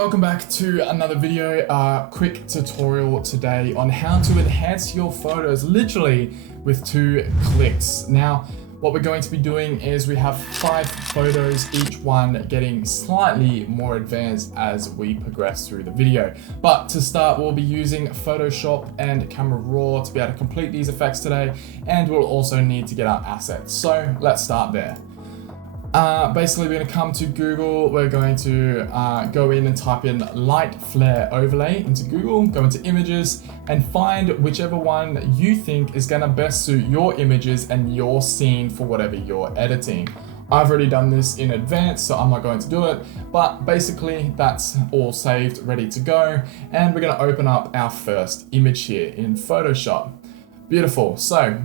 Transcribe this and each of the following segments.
welcome back to another video, quick tutorial today on how to enhance your photos literally with 2 clicks. Now, what we're going to be doing is we have 5 photos, each one getting slightly more advanced as we progress through the video. But to start, we'll be using Photoshop and Camera Raw to be able to complete these effects today, and we'll also need to get our assets. So let's start there. Basically, we're going to come to Google. We're going to go in and type in light flare overlay into Google, go into images and find whichever one you think is going to best suit your images and your scene for whatever you're editing. I've already done this in advance, so I'm not going to do it, but basically that's all saved, ready to go. And we're going to open up our first image here in Photoshop. Beautiful. So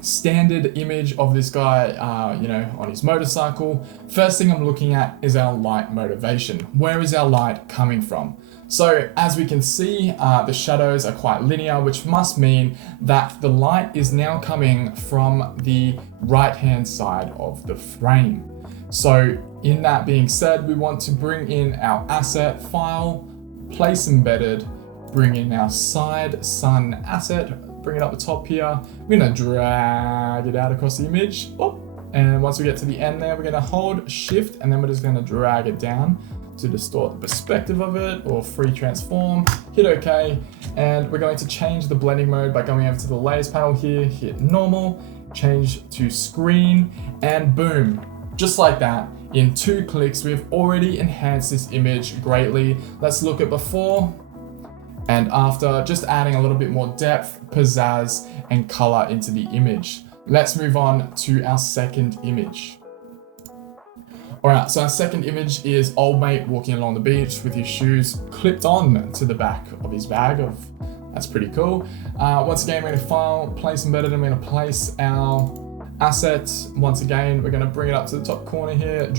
standard image of this guy, on his motorcycle. First thing I'm looking at is our light motivation. Where is our light coming from? So as we can see, the shadows are quite linear, which must mean that the light is now coming from the right-hand side of the frame. So in that being said, we want to bring in our asset file, place embedded, bring in our side sun asset, bring it up the top here. We're gonna drag it out across the image. And once we get to the end there, we're gonna hold shift and then we're just gonna drag it down to distort the perspective of it or free transform. Hit OK. And we're going to change the blending mode by going over to the layers panel here, hit normal, change to screen, and boom. Just like that, in 2 clicks, we've already enhanced this image greatly. Let's look at before and after, just adding a little bit more depth, pizzazz, and color into the image. Let's move on to our second image. All right, so our second image is old mate walking along the beach with his shoes clipped on to the back of his bag. That's pretty cool. Once again, we're gonna file, place embedded, and we're gonna place our assets. Once again, we're gonna bring it up to the top corner here,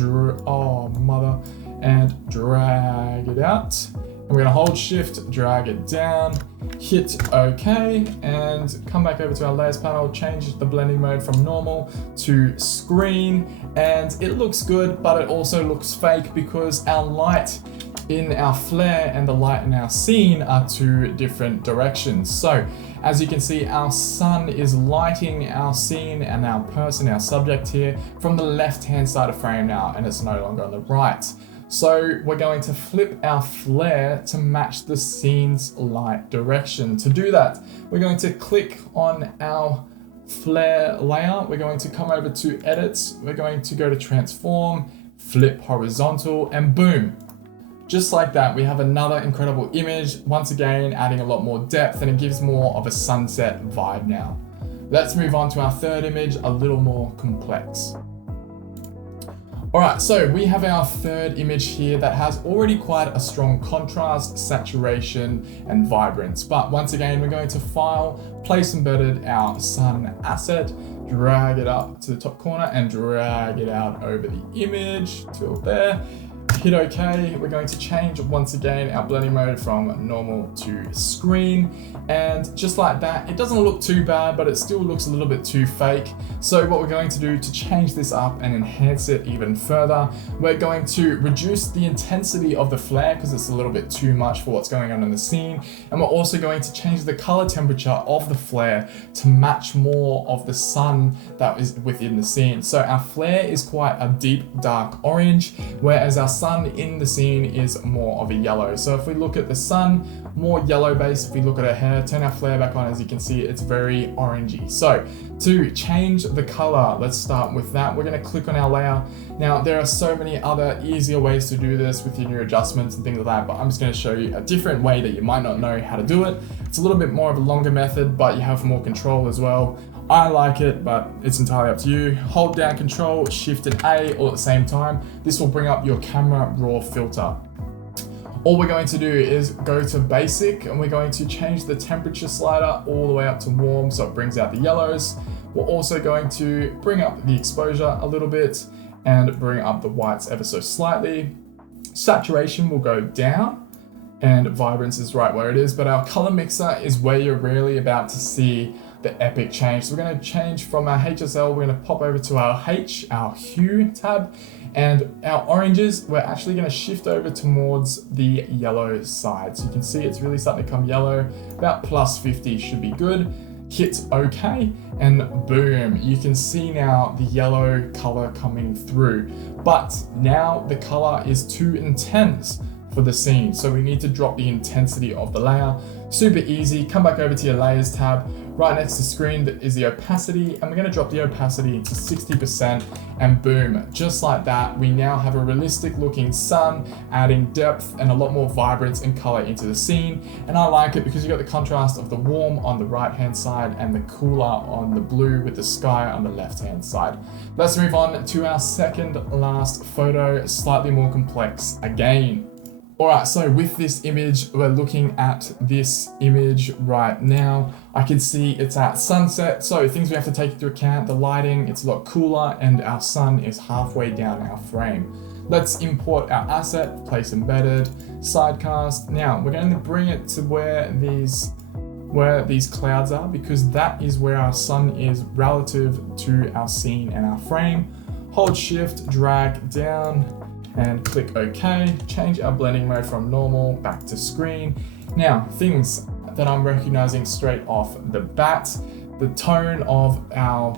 and drag it out. And we're gonna hold shift, drag it down, hit OK, and come back over to our layers panel, change the blending mode from normal to screen. And it looks good, but it also looks fake because our light in our flare and the light in our scene are 2 different directions. So as you can see, our sun is lighting our scene and our person, our subject here, from the left-hand side of frame now, and it's no longer on the right. So we're going to flip our flare to match the scene's light direction. To do that, we're going to click on our flare layer. We're going to come over to edits. We're going to go to transform, flip horizontal, and boom. Just like that, we have another incredible image. Once again, adding a lot more depth, and it gives more of a sunset vibe now. Let's move on to our third image, a little more complex. All right, so we have our third image here that has already quite a strong contrast, saturation, and vibrance. But once again, we're going to file, place embedded our sun asset, drag it up to the top corner and drag it out over the image till there. Hit OK. We're going to change once again our blending mode from normal to screen, and just like that, it doesn't look too bad, but it still looks a little bit too fake. So what we're going to do to change this up and enhance it even further, we're going to reduce the intensity of the flare because it's a little bit too much for what's going on in the scene, and we're also going to change the color temperature of the flare to match more of the sun that is within the scene. So our flare is quite a deep dark orange, whereas our sun in the scene is more of a yellow. So if we look at the sun, more yellow base. If we look at her hair, turn our flare back on, as you can see, it's very orangey. So to change the color, let's start with that. We're going to click on our layer. Now, there are so many other easier ways to do this with your new adjustments and things like that, but I'm just going to show you a different way that you might not know how to do it. It's a little bit more of a longer method, but you have more control as well. I like it, but it's entirely up to you. Hold down Control, Shift and A all at the same time. This will bring up your Camera Raw filter. All we're going to do is go to basic, and we're going to change the temperature slider all the way up to warm, so it brings out the yellows. We're also going to bring up the exposure a little bit and bring up the whites ever so slightly. Saturation will go down and vibrance is right where it is, but our color mixer is where you're really about to see the epic change. So we're going to change from our HSL, we're going to pop over to our H, our hue tab, And our oranges, we're actually going to shift over towards the yellow side. So you can see it's really starting to come yellow. About plus 50 should be good. Hit OK, and boom, you can see now the yellow color coming through. But now the color is too intense for the scene, so we need to drop the intensity of the layer. Super easy. Come back over to your layers tab. Right next to screen is the opacity, and we're going to drop the opacity to 60%, and boom, just like that, we now have a realistic looking sun, adding depth and a lot more vibrance and color into the scene. And I like it because you got the contrast of the warm on the right hand side and the cooler on the blue with the sky on the left hand side. Let's move on to our second last photo, slightly more complex again. Alright, so with this image, we're looking at this image right now. I can see it's at sunset, so things we have to take into account, the lighting, it's a lot cooler, and our sun is halfway down our frame. Let's import our asset, place embedded, sidecast. Now, we're going to bring it to where these clouds are, because that is where our sun is relative to our scene and our frame. Hold shift, drag down, and click OK. Change our blending mode from normal back to screen. Now, things that I'm recognizing straight off the bat, the tone of our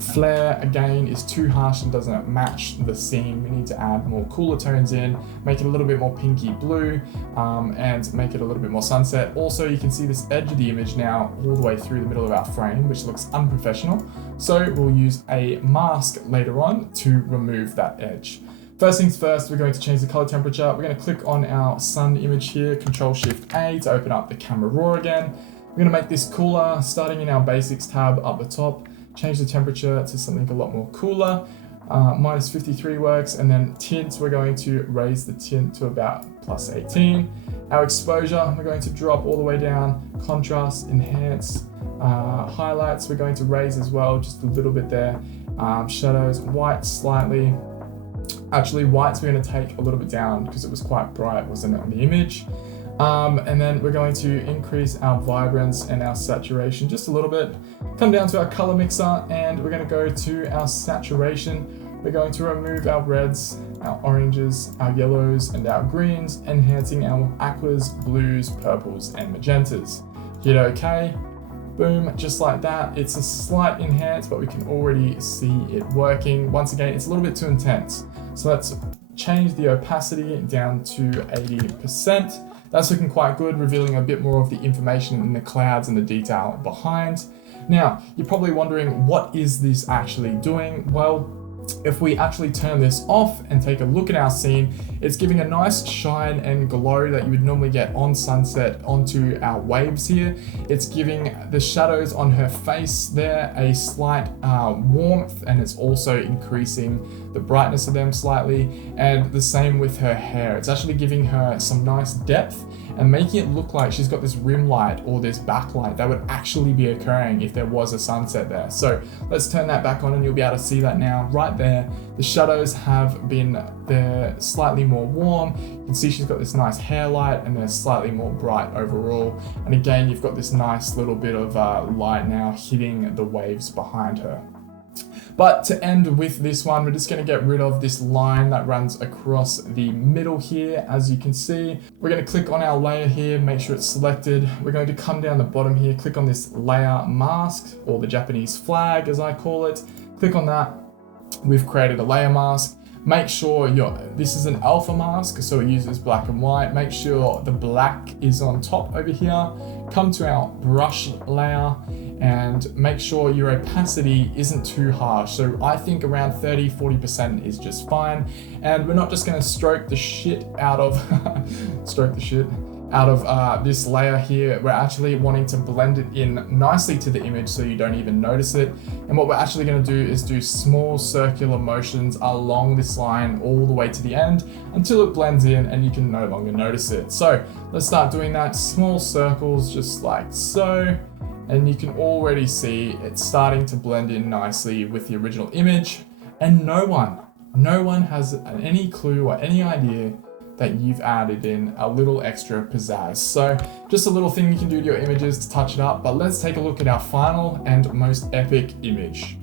flare again is too harsh and doesn't match the scene. We need to add more cooler tones in, make it a little bit more pinky blue, and make it a little bit more sunset. Also, you can see this edge of the image now all the way through the middle of our frame, which looks unprofessional. So we'll use a mask later on to remove that edge. First things first, we're going to change the color temperature. We're going to click on our sun image here, Control-Shift-A to open up the camera raw again. We're going to make this cooler, starting in our basics tab up the top. Change the temperature to something a lot more cooler. Minus 53 works, and then tints, we're going to raise the tint to about plus 18. Our exposure, we're going to drop all the way down. Contrast, enhance, highlights, we're going to raise as well, just a little bit there. Shadows, white slightly. Actually, whites we're going to take a little bit down because it was quite bright, wasn't it, on the image? And then we're going to increase our vibrance and our saturation just a little bit. Come down to our color mixer, and we're going to go to our saturation. We're going to remove our reds, our oranges, our yellows, and our greens, enhancing our aquas, blues, purples, and magentas. Hit OK. Boom, just like that. It's a slight enhance, but we can already see it working. Once again, it's a little bit too intense. So let's change the opacity down to 80%. That's looking quite good, revealing a bit more of the information in the clouds and the detail behind. Now, you're probably wondering, what is this actually doing? Well, if we actually turn this off and take a look at our scene, it's giving a nice shine and glow that you would normally get on sunset onto our waves here. It's giving the shadows on her face there a slight warmth, and it's also increasing the brightness of them slightly, and the same with her hair. It's actually giving her some nice depth and making it look like she's got this rim light or this backlight that would actually be occurring if there was a sunset there. So let's turn that back on, and you'll be able to see that now right there. The shadows have been, they're slightly more warm. You can see she's got this nice hair light, and they're slightly more bright overall. And again, you've got this nice little bit of light now hitting the waves behind her. But to end with this one, we're just going to get rid of this line that runs across the middle here. As you can see, we're going to click on our layer here, make sure it's selected. We're going to come down the bottom here, click on this layer mask, or the Japanese flag as I call it. Click on that. We've created a layer mask. Make sure this is an alpha mask, so it uses black and white. Make sure the black is on top over here. Come to our brush layer and make sure your opacity isn't too harsh. So I think around 30-40% is just fine. And we're not just going to stroke the shit out of this layer here. We're actually wanting to blend it in nicely to the image so you don't even notice it. And what we're actually going to do is do small circular motions along this line all the way to the end until it blends in and you can no longer notice it. So let's start doing that. Small circles just like so. And you can already see it's starting to blend in nicely with the original image. And no one has any clue or any idea that you've added in a little extra pizzazz. So just a little thing you can do to your images to touch it up, but let's take a look at our final and most epic image.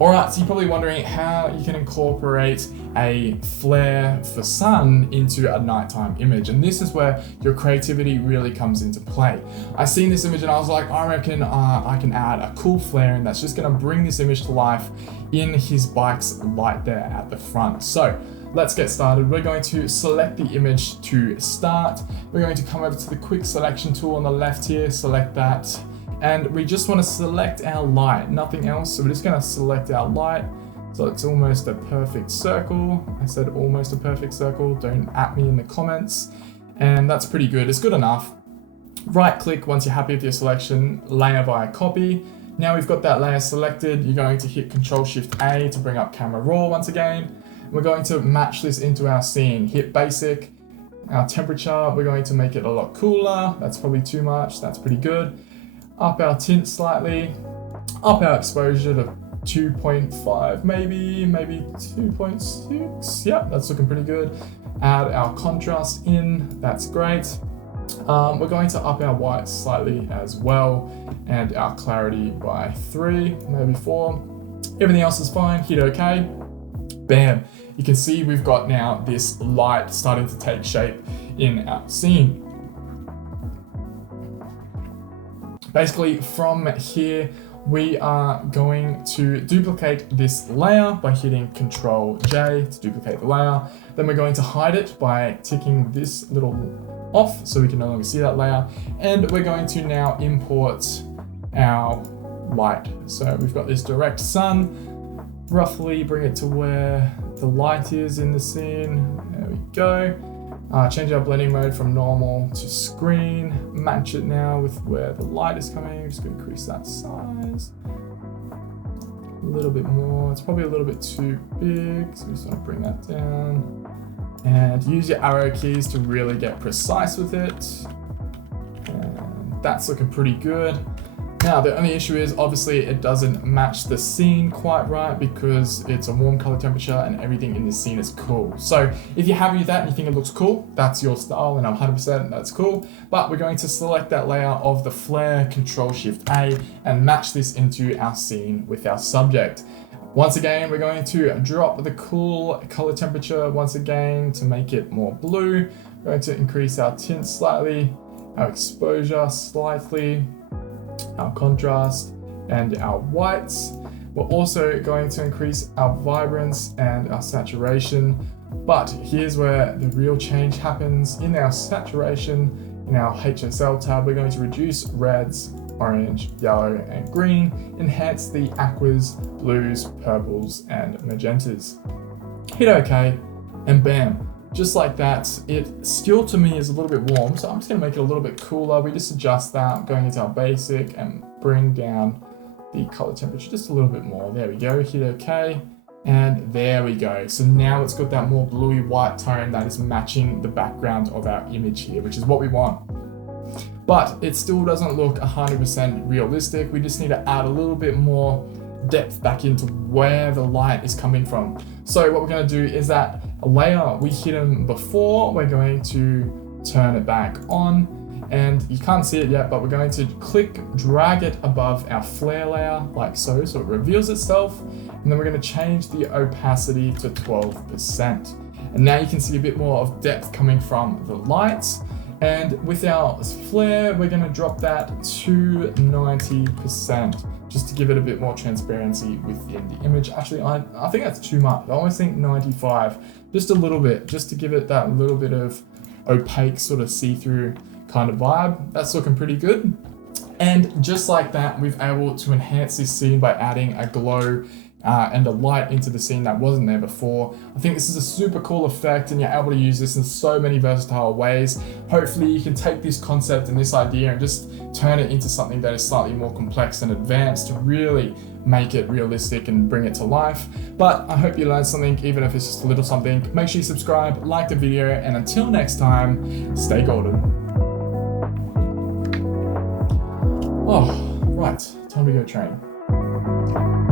All right, so you're probably wondering how you can incorporate a flare for sun into a nighttime image. And this is where your creativity really comes into play. I seen this image and I was like, I reckon I can add a cool flare and that's just gonna bring this image to life in his bike's light there at the front. So let's get started. We're going to select the image to start. We're going to come over to the quick selection tool on the left here, select that. And we just want to select our light, nothing else. So we're just going to select our light. So it's almost a perfect circle. I said almost a perfect circle. Don't at me in the comments. And that's pretty good. It's good enough. Right click once you're happy with your selection, layer by copy. Now we've got that layer selected. You're going to hit Control-Shift-A to bring up camera raw once again. We're going to match this into our scene. Hit basic. Our temperature, we're going to make it a lot cooler. That's probably too much. That's pretty good. Up our tint slightly, up our exposure to 2.5, maybe 2.6. Yep, that's looking pretty good. Add our contrast in, that's great. We're going to up our white slightly as well, and our clarity by 3, maybe 4. Everything else is fine, hit OK. Bam, you can see we've got now this light starting to take shape in our scene. Basically, from here, we are going to duplicate this layer by hitting Control-J to duplicate the layer. Then we're going to hide it by ticking this little off so we can no longer see that layer. And we're going to now import our light. So we've got this direct sun, roughly bring it to where the light is in the scene. There we go. Change our blending mode from normal to screen. Match it now with where the light is coming. Just going to increase that size a little bit more. It's probably a little bit too big, so we just want to bring that down. And use your arrow keys to really get precise with it. And that's looking pretty good. Now, the only issue is obviously it doesn't match the scene quite right because it's a warm color temperature and everything in the scene is cool. So if you're happy with that and you think it looks cool, that's your style and I'm 100% that's cool. But we're going to select that layer of the flare, Control-Shift-A, and match this into our scene with our subject. Once again, we're going to drop the cool color temperature once again to make it more blue. We're going to increase our tint slightly, our exposure slightly, our contrast and our whites. We're also going to increase our vibrance and our saturation, but here's where the real change happens. In our saturation, in our HSL tab, we're going to reduce reds, orange, yellow and green, enhance the aquas, blues, purples and magentas. Hit OK and bam. Just like that, it still to me is a little bit warm, so I'm just going to make it a little bit cooler. We just adjust that, going into our basic and bring down the color temperature just a little bit more. There we go, hit OK, and there we go. So now it's got that more bluey white tone that is matching the background of our image here, which is what we want. But it still doesn't look 100% realistic. We just need to add a little bit more depth back into where the light is coming from. So what we're going to do is that a layer we hidden before, we're going to turn it back on, and you can't see it yet, but we're going to drag it above our flare layer like so it reveals itself, and then we're going to change the opacity to 12%. And now you can see a bit more of depth coming from the lights. And with our flare, we're going to drop that to 90%. Just to give it a bit more transparency within the image. Actually, I think that's too much. I always think 95, just a little bit, just to give it that little bit of opaque sort of see-through kind of vibe. That's looking pretty good. And just like that, we've able to enhance this scene by adding a glow and a light into the scene that wasn't there before. I think this is a super cool effect and you're able to use this in so many versatile ways. Hopefully you can take this concept and this idea and just turn it into something that is slightly more complex and advanced to really make it realistic and bring it to life. But I hope you learned something, even if it's just a little something. Make sure you subscribe, like the video, and until next time, stay golden. Oh, right, time to go train.